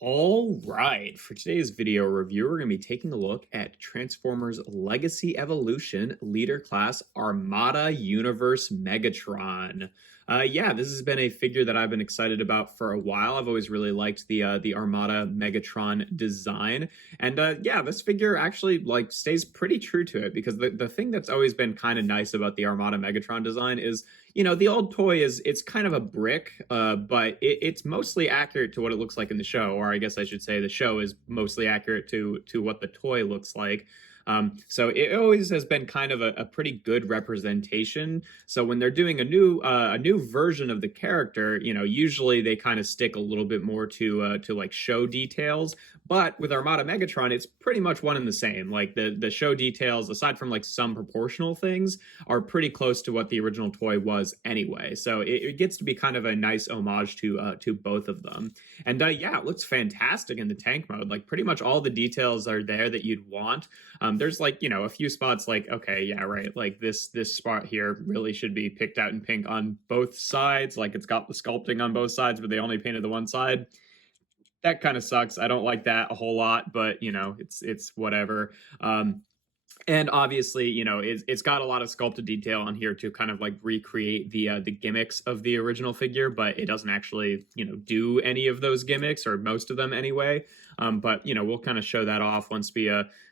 All right, for today's video review, we're going to be taking a look at Transformers Legacy Evolution Leader Class Armada Universe Megatron. Yeah, this has been a figure that I've been excited about for a while. I've always really liked the Armada Megatron design, and yeah, this figure actually stays pretty true to it because the thing that's always been kind of nice about the Armada Megatron design is the old toy it's kind of a brick, but it's mostly accurate to what it looks like in the show, or I guess I should say the show is mostly accurate to what the toy looks like. So it always has been kind of a pretty good representation. So when they're doing a new version of the character, usually they kind of stick a little bit more to like show details. But with Armada Megatron, it's pretty much one and the same. Like the show details, aside from like some proportional things, are pretty close to what the original toy was anyway. So it gets to be kind of a nice homage to both of them. And yeah, it looks fantastic in the tank mode. Like pretty much all the details are there that you'd want. There's like, a few spots like, okay, yeah, right. Like this spot here really should be picked out in pink on both sides. Like it's got the sculpting on both sides, but they only painted the one side. That kind of sucks. I don't like that a whole lot, but it's whatever. And obviously, it's got a lot of sculpted detail on here to kind of like recreate the gimmicks of the original figure, but it doesn't actually, do any of those gimmicks, or most of them anyway. But we'll kind of show that off once we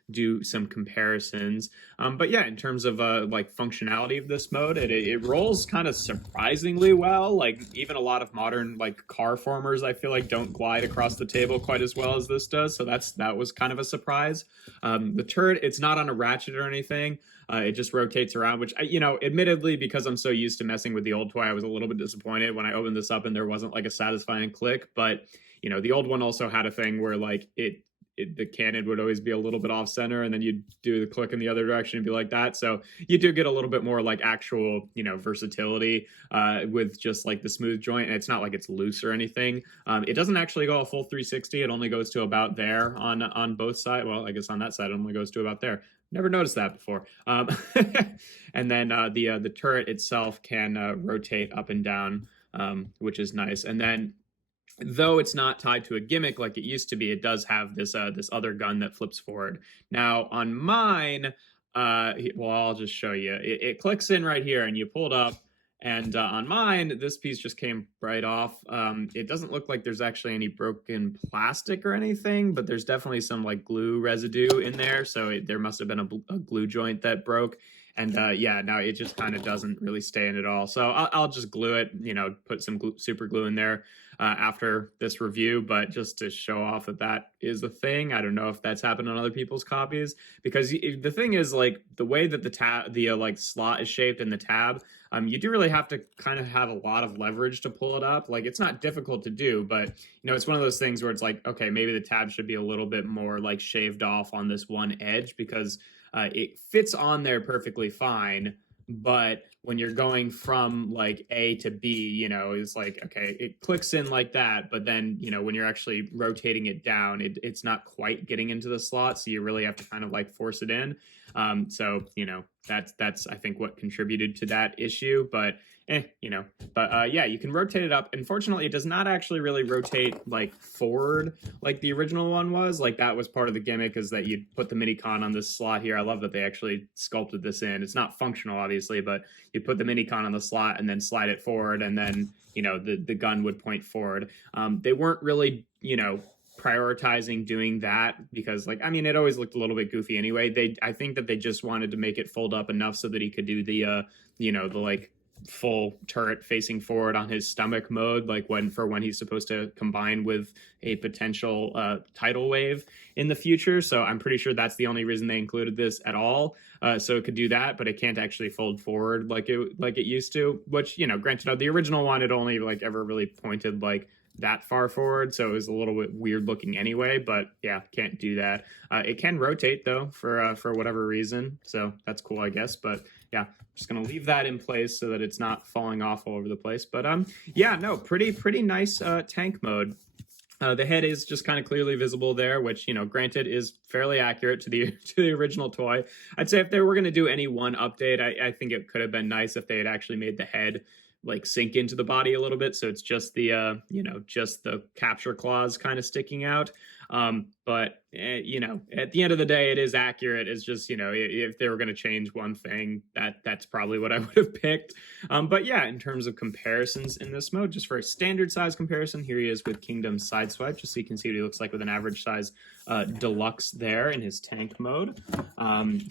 do some comparisons. But yeah, in terms of like functionality of this mode, it rolls kind of surprisingly well. Like even a lot of modern like car formers, I feel like don't glide across the table quite as well as this does. So that was kind of a surprise. The turret, it's not on a ratchet or anything. It just rotates around, which, admittedly, because I'm so used to messing with the old toy, I was a little bit disappointed when I opened this up and there wasn't like a satisfying click. But, the old one also had a thing where like the cannon would always be a little bit off center, and then you'd do the click in the other direction and be like that. So you do get a little bit more like actual, versatility with just like the smooth joint. And it's not like it's loose or anything. It doesn't actually go a full 360. It only goes to about there on both sides. Well, I guess on that side it only goes to about there. Never noticed that before. And then the turret itself can rotate up and down, which is nice. And then, though it's not tied to a gimmick like it used to be, it does have this other gun that flips forward. Now on mine, well, I'll just show you. It clicks in right here, and you pull it up. And on mine, this piece just came right off. It doesn't look like there's actually any broken plastic or anything, but there's definitely some like glue residue in there. So there must have been a glue joint that broke. And yeah, now it just kind of doesn't really stay in at all. So I'll just glue it, put some super glue in there after this review. But just to show off that is a thing. I don't know if that's happened on other people's copies, because the thing is, like, the way that the like slot is shaped in the tab, you do really have to kind of have a lot of leverage to pull it up. Like, it's not difficult to do, but it's one of those things where it's like, okay, maybe the tab should be a little bit more like shaved off on this one edge, because it fits on there perfectly fine. But when you're going from like A to B, it's like, okay, it clicks in like that, but then, when you're actually rotating it down, it's not quite getting into the slot. So you really have to kind of like force it in. So, that's, I think, what contributed to that issue. But yeah, you can rotate it up. Unfortunately, it does not actually really rotate like forward like the original one was. Like, that was part of the gimmick, is that you'd put the mini-con on this slot here. I love that they actually sculpted this in. It's not functional, obviously, but you put the mini-con on the slot and then slide it forward, and then the gun would point forward. They weren't really prioritizing doing that, because, like, I mean, it always looked a little bit goofy anyway. I think that they just wanted to make it fold up enough so that he could do the the like full turret facing forward on his stomach mode, like when he's supposed to combine with a potential tidal wave in the future. So I'm pretty sure that's the only reason they included this at all. So it could do that, but it can't actually fold forward like it used to, which, granted, the original one, it only like ever really pointed like that far forward, so it was a little bit weird looking anyway. But yeah, can't do that. It can rotate though for whatever reason, so that's cool, I guess. But yeah, I'm just gonna leave that in place so that it's not falling off all over the place. But yeah, no, pretty nice tank mode. The head is just kind of clearly visible there, which, granted, is fairly accurate to the original toy. I'd say if they were going to do any one update, I think it could have been nice if they had actually made the head like sink into the body a little bit, so it's just the just the capture claws kind of sticking out. But at the end of the day, it is accurate. It's just, if they were going to change one thing, that's probably what I would have picked. But yeah, in terms of comparisons in this mode, just for a standard size comparison, here he is with Kingdom Sideswipe, just so you can see what he looks like with an average size deluxe there in his tank mode.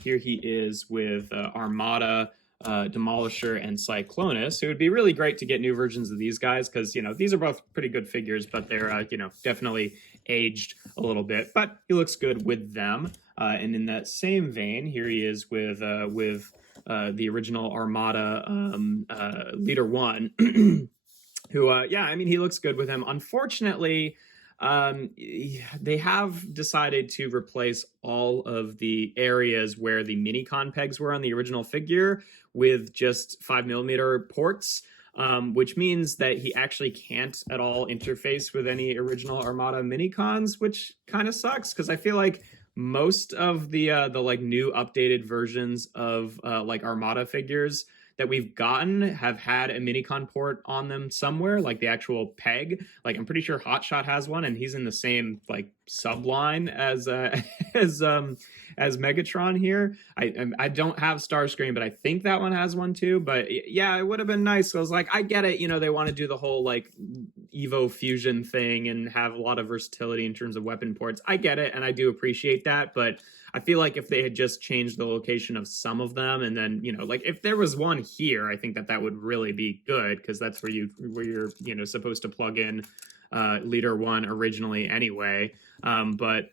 Here he is with Armada, Demolisher, and Cyclonus. It would be really great to get new versions of these guys, because these are both pretty good figures, but they're definitely aged a little bit, but he looks good with them. And in that same vein, here he is with the original Armada Leader 1, who he looks good with him. Unfortunately, they have decided to replace all of the areas where the mini-con pegs were on the original figure with just 5mm ports, which means that he actually can't at all interface with any original Armada mini-cons, which kind of sucks, because I feel like most of the like new updated versions of like Armada figures that we've gotten have had a minicon port on them somewhere, like the actual peg. Like I'm pretty sure Hotshot has one, and he's in the same like subline as as Megatron here. I don't have Starscream, but I think that one has one too. But yeah, it would have been nice. So I was like, I get it. They want to do the whole like Evo fusion thing and have a lot of versatility in terms of weapon ports. I get it, and I do appreciate that. But I feel like if they had just changed the location of some of them, and then like if there was one here, I think that would really be good, because that's where you're supposed to plug in Leader 1 originally anyway. But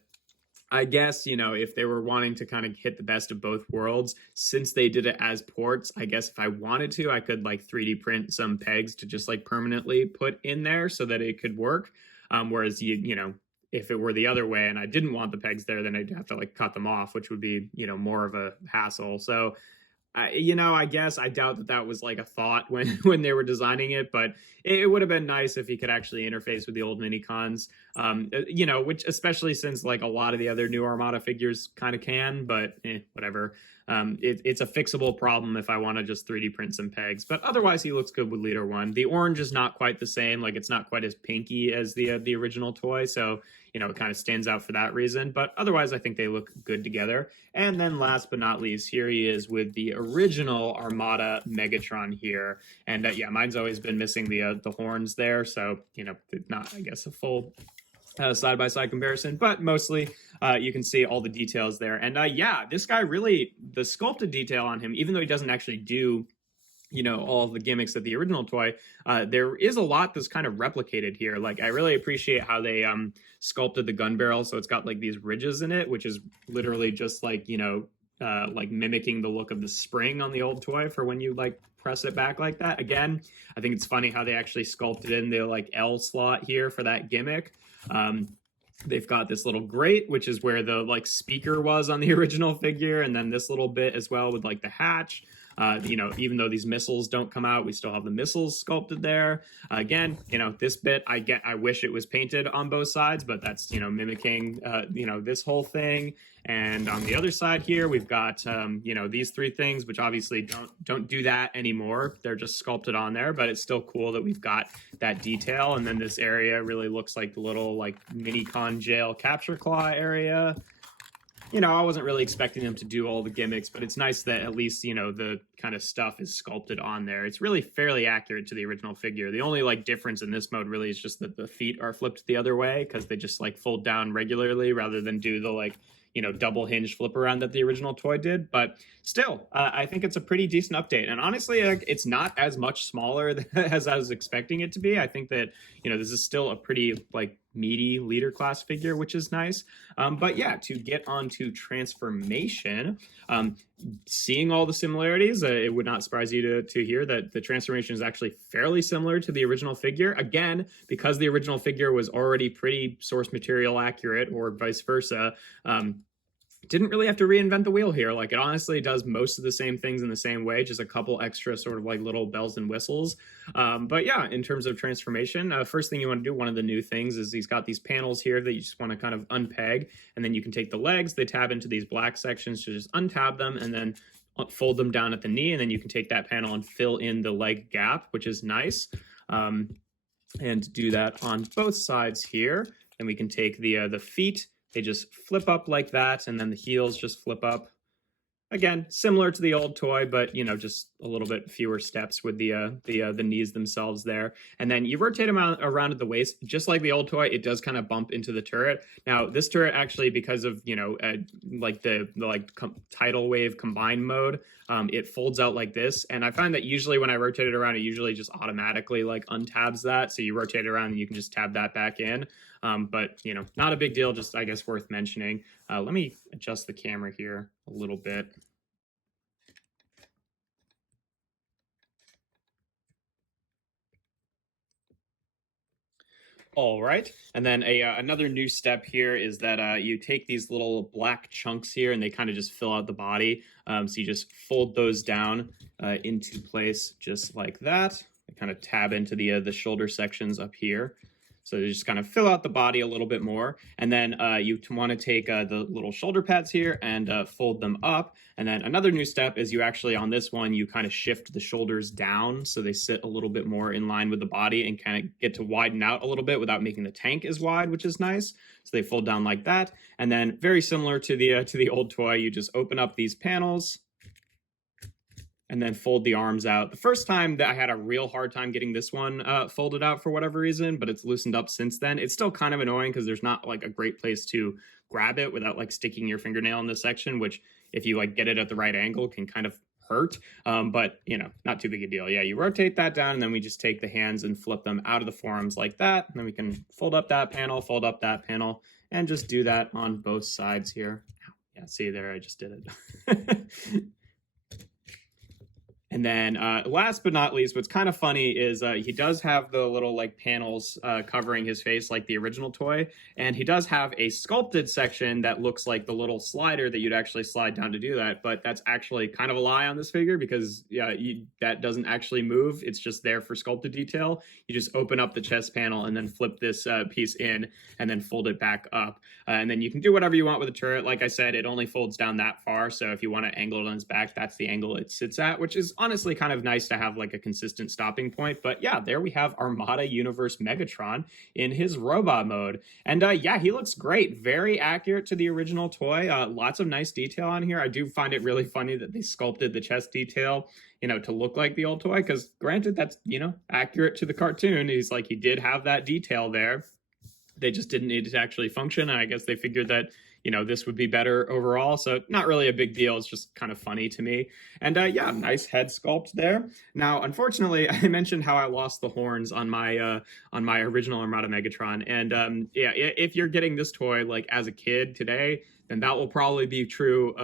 I guess, if they were wanting to kind of hit the best of both worlds, since they did it as ports, I guess if I wanted to, I could like 3D print some pegs to just like permanently put in there so that it could work. Whereas if it were the other way and I didn't want the pegs there, then I'd have to like cut them off, which would be, more of a hassle. So, I guess I doubt that was like a thought when they were designing it, but it would have been nice if he could actually interface with the old mini-cons, which especially since like a lot of the other new Armada figures kind of can, but whatever. It's a fixable problem if I want to just 3D print some pegs, but otherwise he looks good with Leader 1. The orange is not quite the same, like it's not quite as pinky as the original toy, so it kind of stands out for that reason, but otherwise I think they look good together. And then last but not least, here he is with the original Armada Megatron here, and mine's always been missing the horns there, so not, I guess, a full side-by-side comparison, but mostly you can see all the details there. And this guy really, the sculpted detail on him, even though he doesn't actually do all the gimmicks of the original toy, there is a lot that's kind of replicated here. Like I really appreciate how they sculpted the gun barrel, so it's got like these ridges in it, which is literally just like like mimicking the look of the spring on the old toy for when you like press it back like that. Again, I think it's funny how they actually sculpted in the like L slot here for that gimmick. They've got this little grate, which is where the like speaker was on the original figure, and then this little bit as well with like the hatch. Even though these missiles don't come out, we still have the missiles sculpted there. Again, this bit I wish it was painted on both sides, but that's mimicking this whole thing. And on the other side here, we've got these three things, which obviously don't do that anymore. They're just sculpted on there, but it's still cool that we've got that detail. And then this area really looks like the little like mini con jail capture claw area. I wasn't really expecting them to do all the gimmicks, but it's nice that at least, the kind of stuff is sculpted on there. It's really fairly accurate to the original figure. The only like difference in this mode really is just that the feet are flipped the other way, because they just like fold down regularly rather than do the like, double hinge flip around that the original toy did. But still, I think it's a pretty decent update. And honestly, like, it's not as much smaller as I was expecting it to be. I think that, this is still a pretty like meaty leader class figure, which is nice. But yeah, to get onto transformation, seeing all the similarities, it would not surprise you to hear that the transformation is actually fairly similar to the original figure. Again, because the original figure was already pretty source material accurate, or vice versa, didn't really have to reinvent the wheel here. Like, it honestly does most of the same things in the same way, just a couple extra sort of like little bells and whistles. But yeah, in terms of transformation, first thing you want to do, one of the new things is he's got these panels here that you just want to kind of unpeg, and then you can take the legs, they tab into these black sections to just untab them, and then fold them down at the knee, and then you can take that panel and fill in the leg gap, which is nice. And do that on both sides here. And we can take the feet, they just flip up like that, and then the heels just flip up. Again, similar to the old toy, but just a little bit fewer steps with the knees themselves there. And then you rotate them around at the waist, just like the old toy. It does kind of bump into the turret. Now, this turret actually, because of like the tidal wave combined mode, it folds out like this. And I find that usually when I rotate it around, it usually just automatically like untabs that. So you rotate it around and you can just tab that back in. But not a big deal, just I guess worth mentioning. Let me adjust the camera here a little bit. All right, and then another new step here is that you take these little black chunks here and they kind of just fill out the body. So you just fold those down into place just like that. They kind of tab into the shoulder sections up here. So they just kind of fill out the body a little bit more. And then you want to take the little shoulder pads here and fold them up. And then another new step is you actually, on this one, you kind of shift the shoulders down so they sit a little bit more in line with the body and kind of get to widen out a little bit without making the tank as wide, which is nice. So they fold down like that. And then very similar to the old toy, you just open up these panels and then fold the arms out. The first time that I had a real hard time getting this one folded out for whatever reason, but it's loosened up since then. It's still kind of annoying because there's not like a great place to grab it without like sticking your fingernail in this section, which if you like get it at the right angle can kind of hurt, but not too big a deal. Yeah, you rotate that down and then we just take the hands and flip them out of the forearms like that. And then we can fold up that panel, and just do that on both sides here. Yeah, see there, I just did it. And then last but not least, what's kind of funny is he does have the little like panels covering his face like the original toy. And he does have a sculpted section that looks like the little slider that you'd actually slide down to do that. But that's actually kind of a lie on this figure because that doesn't actually move. It's just there for sculpted detail. You just open up the chest panel and then flip this piece in and then fold it back up. And then you can do whatever you want with the turret. Like I said, it only folds down that far. So if you want to angle it on its back, that's the angle it sits at, which is honestly kind of nice to have like a consistent stopping point. But yeah, there we have Armada Universe Megatron in his robot mode. And yeah, he looks great. Very accurate to the original toy. Lots of nice detail on here. I do find it really funny that they sculpted the chest detail to look like the old toy, because granted, that's, accurate to the cartoon. He did have that detail there. They just didn't need it to actually function. And I guess they figured that, this would be better overall. So not really a big deal. It's just kind of funny to me. And yeah, nice head sculpt there. Now, unfortunately, I mentioned how I lost the horns on my original Armada Megatron. And yeah, if you're getting this toy like as a kid today, then that will probably be true,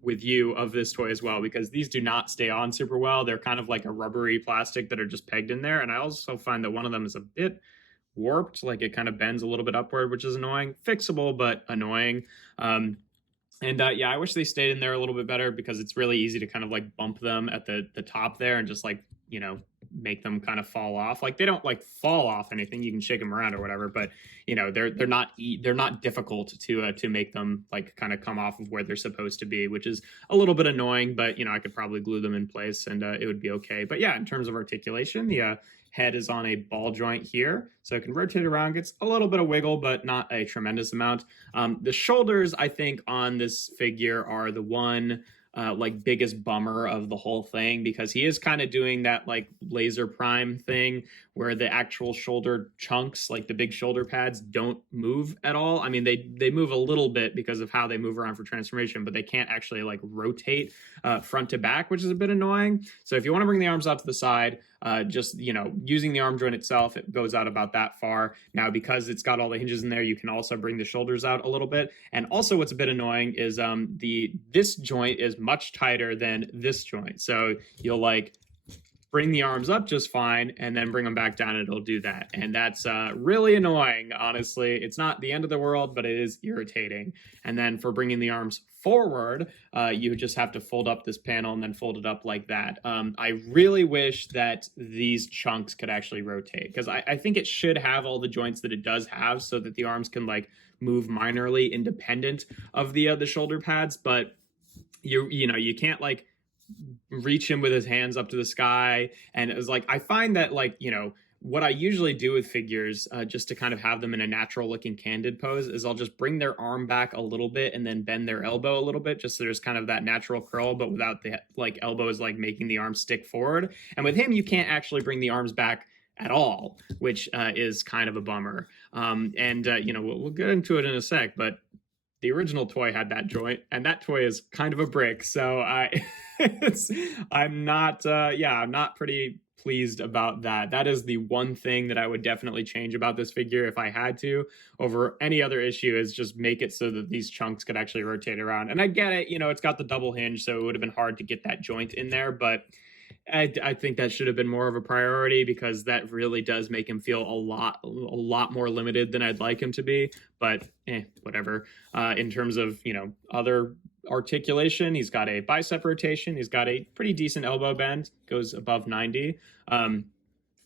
with you of this toy as well, because these do not stay on super well. They're kind of like a rubbery plastic that are just pegged in there. And I also find that one of them is a bit warped, like it kind of bends a little bit upward, which is annoying. Fixable, but annoying. Yeah, I wish they stayed in there a little bit better, because it's really easy to kind of like bump them at the top there and just like, make them kind of fall off. Like they don't like fall off anything. You can shake them around or whatever, but they're not difficult to make them like kind of come off of where they're supposed to be, which is a little bit annoying, but I could probably glue them in place and it would be okay. But yeah, in terms of articulation, the head is on a ball joint here, so it can rotate around, gets a little bit of wiggle, but not a tremendous amount. The shoulders, I think, on this figure are the one like biggest bummer of the whole thing, because he is kind of doing that like laser prime thing where the actual shoulder chunks, like the big shoulder pads, don't move at all. I mean, they move a little bit because of how they move around for transformation, but they can't actually like rotate front to back, which is a bit annoying. So if you want to bring the arms out to the side, just using the arm joint itself, it goes out about that far. Now, because it's got all the hinges in there, you can also bring the shoulders out a little bit. And also what's a bit annoying is this joint is much tighter than this joint. So you'll like bring the arms up just fine and then bring them back down and it'll do that. And that's really annoying, honestly. It's not the end of the world, but it is irritating. And then for bringing the arms forward, you just have to fold up this panel and then fold it up like that. I really wish that these chunks could actually rotate, because I think it should have all the joints that it does have, so that the arms can like move minorly independent of the shoulder pads. But you can't like reach him with his hands up to the sky. And it was like, I find that, like, what I usually do with figures, just to kind of have them in a natural looking candid pose, is I'll just bring their arm back a little bit and then bend their elbow a little bit, just so there's kind of that natural curl, but without the like elbows like making the arm stick forward. And with him, you can't actually bring the arms back at all, which is kind of a bummer. We'll get into it in a sec, but the original toy had that joint, and that toy is kind of a brick. So I'm not pretty pleased about that. That is the one thing that I would definitely change about this figure if I had to over any other issue, is just make it so that these chunks could actually rotate around. And I get it, it's got the double hinge, so it would have been hard to get that joint in there, but I think that should have been more of a priority, because that really does make him feel a lot more limited than I'd like him to be. But whatever. In terms of other articulation, he's got a bicep rotation. He's got a pretty decent elbow bend, goes above 90.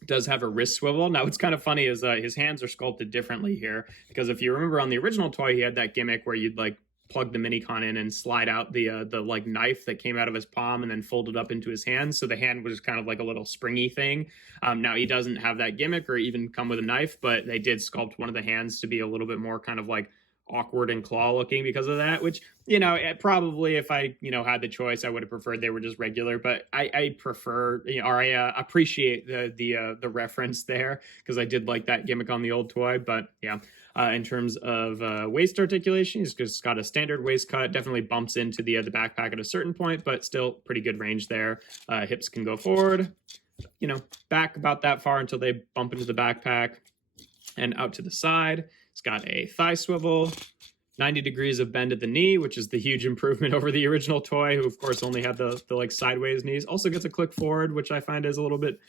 Does have a wrist swivel. Now, what's kind of funny is his hands are sculpted differently here, because if you remember on the original toy, he had that gimmick where you'd like plug the Minicon in and slide out the like knife that came out of his palm and then fold it up into his hand. So the hand was kind of like a little springy thing. Now he doesn't have that gimmick or even come with a knife, but they did sculpt one of the hands to be a little bit more kind of like awkward and claw looking because of that, which, probably if I, had the choice, I would have preferred they were just regular, but I prefer, or I appreciate the reference there, because I did like that gimmick on the old toy. But yeah, in terms of waist articulation, he's just got a standard waist cut, definitely bumps into the backpack at a certain point, but still pretty good range there. Hips can go forward, back about that far until they bump into the backpack, and out to the side. It's got a thigh swivel, 90 degrees of bend at the knee, which is the huge improvement over the original toy, who of course only had the like sideways knees. Also gets a click forward, which I find is a little bit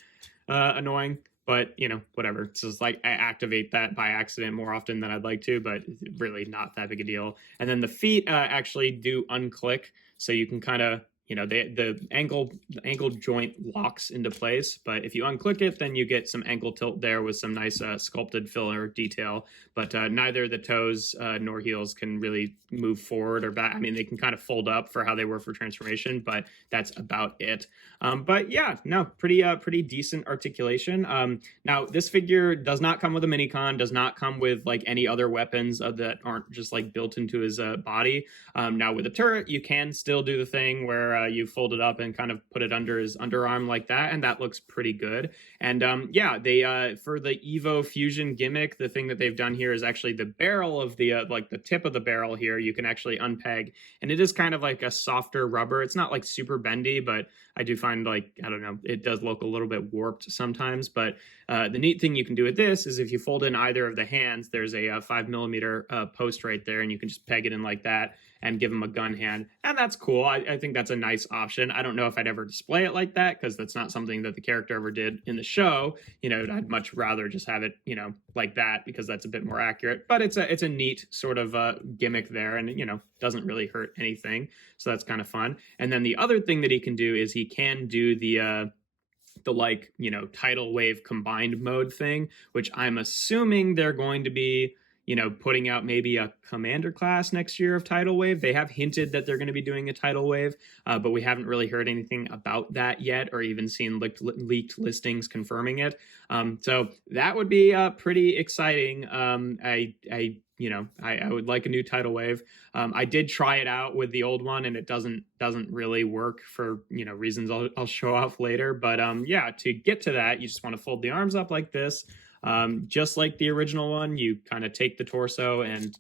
annoying, but whatever. It's just like I activate that by accident more often than I'd like to, but really not that big a deal. And then the feet actually do unclick, so you can kind of the ankle joint locks into place, but if you unclick it, then you get some ankle tilt there with some nice sculpted filler detail. But neither the toes nor heels can really move forward or back. I mean, they can kind of fold up for how they were for transformation, but that's about it. But yeah, no, pretty decent articulation. Now this figure does not come with a Minicon, does not come with like any other weapons that aren't just like built into his body. Now with a turret, you can still do the thing where you fold it up and kind of put it under his underarm like that, and that looks pretty good. And they for the Evo Fusion gimmick, the thing that they've done here is actually the barrel of the like the tip of the barrel here you can actually unpeg, and it is kind of like a softer rubber. It's not like super bendy, but I do find, like, I don't know, it does look a little bit warped sometimes. But the neat thing you can do with this is if you fold in either of the hands, there's a 5mm post right there, and you can just peg it in like that and give them a gun hand. And that's cool. I think that's a nice option. I don't know if I'd ever display it like that, because that's not something that the character ever did in the show. I'd much rather just have it, like that, because that's a bit more accurate. But it's a neat sort of gimmick there, and doesn't really hurt anything. So that's kind of fun. And then the other thing that he can do is he can do the like, tidal wave combined mode thing, which I'm assuming they're going to be putting out maybe a commander class next year of tidal wave. They have hinted that they're going to be doing a tidal wave, but we haven't really heard anything about that yet, or even seen leaked listings confirming it. So that would be pretty exciting. I would like a new tidal wave. I did try it out with the old one, and it doesn't really work for reasons I'll show off later. But yeah, to get to that, you just want to fold the arms up like this. Just like the original one, you kind of take the torso and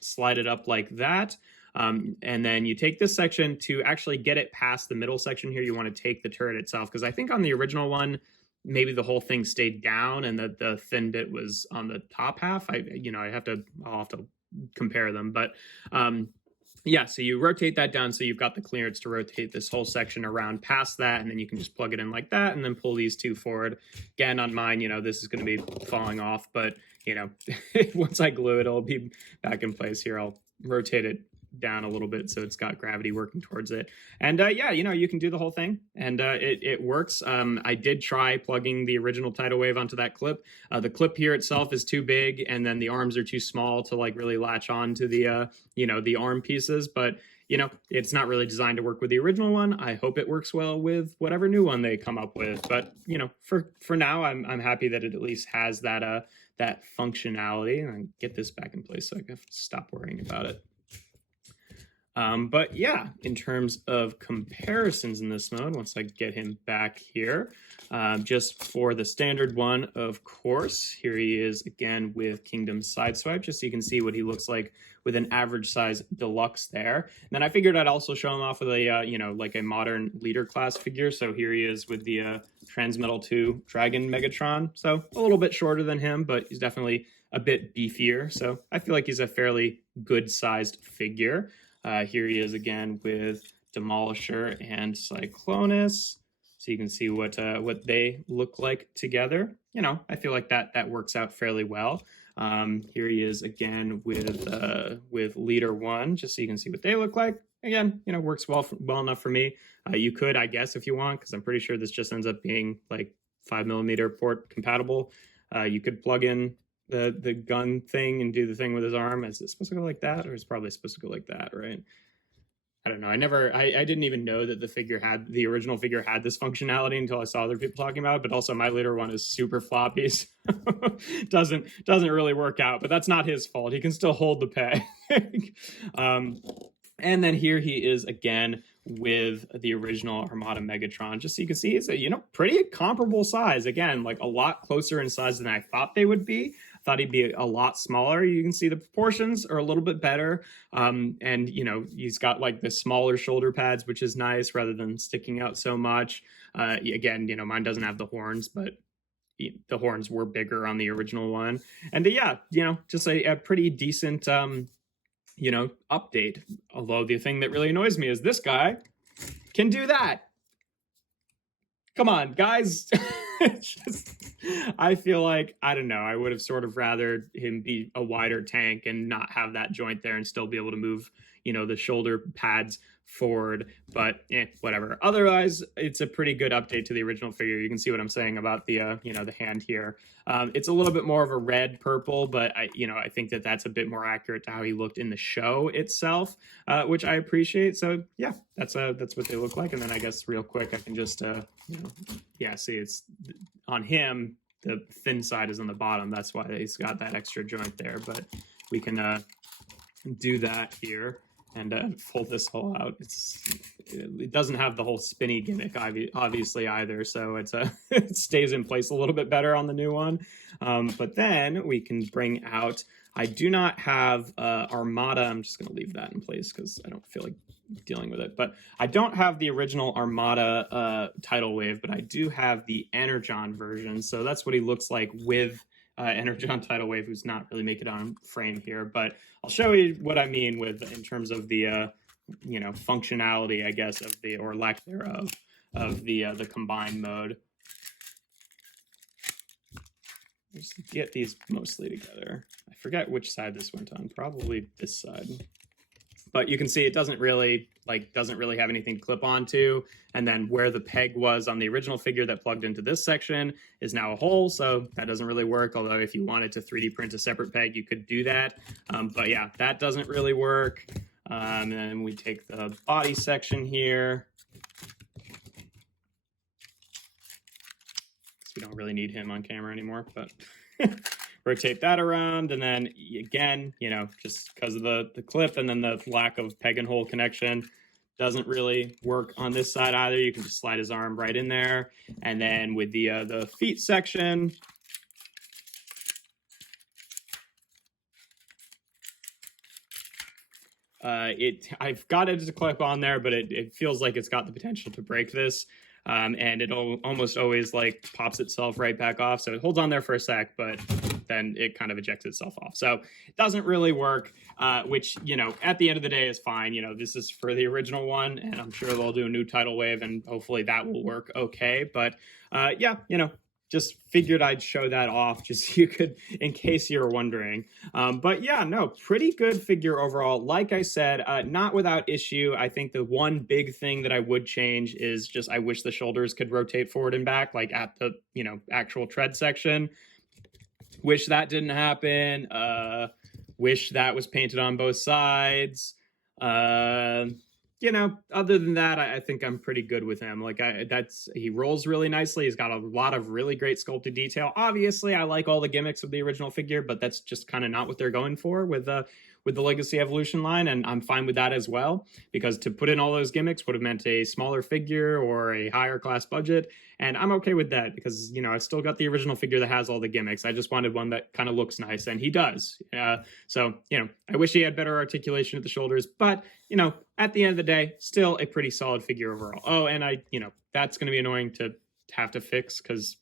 slide it up like that. And then you take this section to actually get it past the middle section here. You want to take the turret itself, because I think on the original one, maybe the whole thing stayed down and the thin bit was on the top half. I'll have to compare them, but yeah, so you rotate that down so you've got the clearance to rotate this whole section around past that, and then you can just plug it in like that and then pull these two forward. Again, on mine, this is going to be falling off, but once I glue it, it'll be back in place here. I'll rotate it down a little bit so it's got gravity working towards it. And yeah, you know, you can do the whole thing, and it works. I did try plugging the original tidal wave onto that clip. The clip here itself is too big, and then the arms are too small to like really latch on to the you know, the arm pieces. But you know, it's not really designed to work with the original one. I hope it works well with whatever new one they come up with. But you know, for now, I'm happy that it at least has that that functionality. And I get this back in place so I can stop worrying about it. But yeah, in terms of comparisons in this mode, once I get him back here, just for the standard one, of course, here he is again with Kingdom Sideswipe, just so you can see what he looks like with an average size deluxe there. And then I figured I'd also show him off with a, you know, like a modern leader class figure. So here he is with the Transmetal 2 Dragon Megatron. So a little bit shorter than him, but he's definitely a bit beefier. So I feel like he's a fairly good sized figure. Here he is again with Demolisher and Cyclonus. So you can see what they look like together. You know, I feel like that works out fairly well. Here he is again with Leader 1, just so you can see what they look like. Again, you know, works well enough for me. You could, I guess, if you want, because I'm pretty sure this just ends up being like 5mm port compatible. You could plug in the gun thing and do the thing with his arm. Is it supposed to go like that, or it's probably supposed to go like that, right? I don't know. I didn't even know that the original figure had this functionality until I saw other people talking about it. But also my Leader 1 is super floppy, so doesn't really work out. But that's not his fault. He can still hold the peg. And then here he is again with the original Armada Megatron. Just so you can see, it's a, you know, pretty comparable size. Again, like a lot closer in size than I thought they would be. Thought he'd be a lot smaller. You can see the proportions are a little bit better. And, you know, he's got like the smaller shoulder pads, which is nice rather than sticking out so much. Again, you know, mine doesn't have the horns, but the horns were bigger on the original one. And yeah, you know, just a pretty decent, you know, update. Although the thing that really annoys me is this guy can do that. Come on, guys. I feel like, I don't know, I would have sort of rather him be a wider tank and not have that joint there and still be able to move, you know, the shoulder pads forward, but whatever. Otherwise, it's a pretty good update to the original figure. You can see what I'm saying about the, you know, the hand here. It's a little bit more of a red purple, but I think that that's a bit more accurate to how he looked in the show itself, which I appreciate. So yeah, that's what they look like. And then I guess real quick, I can just, you know, yeah, see it's on him, the thin side is on the bottom. That's why he's got that extra joint there, but we can do that here and pull this hole out. It doesn't have the whole spinny gimmick, obviously, either, so it stays in place a little bit better on the new one. But then we can bring out, I do not have Armada. I'm just going to leave that in place because I don't feel like dealing with it. But I don't have the original Armada tidal wave, but I do have the Energon version. So that's what he looks like with Energon tidal wave, who's not really making it on frame here. But I'll show you what I mean with in terms of the you know, functionality, I guess, of the, or lack thereof, of the combined mode. Just get these mostly together. I forget which side this went on. Probably this side. But you can see it doesn't really have anything to clip onto. And then where the peg was on the original figure that plugged into this section is now a hole. So that doesn't really work. Although if you wanted to 3D print a separate peg, you could do that. But yeah, that doesn't really work. And then we take the body section here. We don't really need him on camera anymore, but rotate that around. And then again, you know, just because of the clip and then the lack of peg and hole connection, doesn't really work on this side either. You can just slide his arm right in there. And then with the feet section, I've got it to clip on there, but it feels like it's got the potential to break this. And it almost always like pops itself right back off. So it holds on there for a sec, but then it kind of ejects itself off. So it doesn't really work, which, you know, at the end of the day is fine. You know, this is for the original one, and I'm sure they'll do a new tidal wave and hopefully that will work okay. But yeah, you know, just figured I'd show that off just so you could, in case you're wondering. But yeah, no, pretty good figure overall. Like I said, not without issue. I think the one big thing that I would change is just I wish the shoulders could rotate forward and back, like at the, you know, actual tread section. Wish that didn't happen. Wish that was painted on both sides. You know, other than that, I think I'm pretty good with him. Like, he rolls really nicely. He's got a lot of really great sculpted detail. Obviously, I like all the gimmicks of the original figure, but that's just kind of not what they're going for with the Legacy Evolution line, and I'm fine with that as well, because to put in all those gimmicks would have meant a smaller figure or a higher class budget, and I'm okay with that because, you know, I've still got the original figure that has all the gimmicks. I just wanted one that kind of looks nice, and he does. So, you know, I wish he had better articulation at the shoulders, but, you know, at the end of the day, still a pretty solid figure overall. Oh, and you know, that's going to be annoying to have to fix because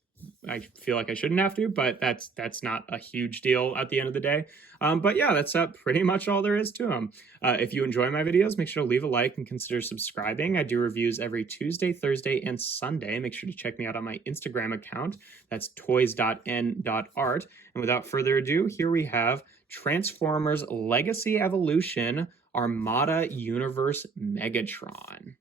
I feel like I shouldn't have to, but that's not a huge deal at the end of the day. But yeah, that's pretty much all there is to them. If you enjoy my videos, make sure to leave a like and consider subscribing. I do reviews every Tuesday, Thursday, and Sunday. Make sure to check me out on my Instagram account. That's toys.n.art. And without further ado, here we have Transformers Legacy Evolution Armada Universe Megatron.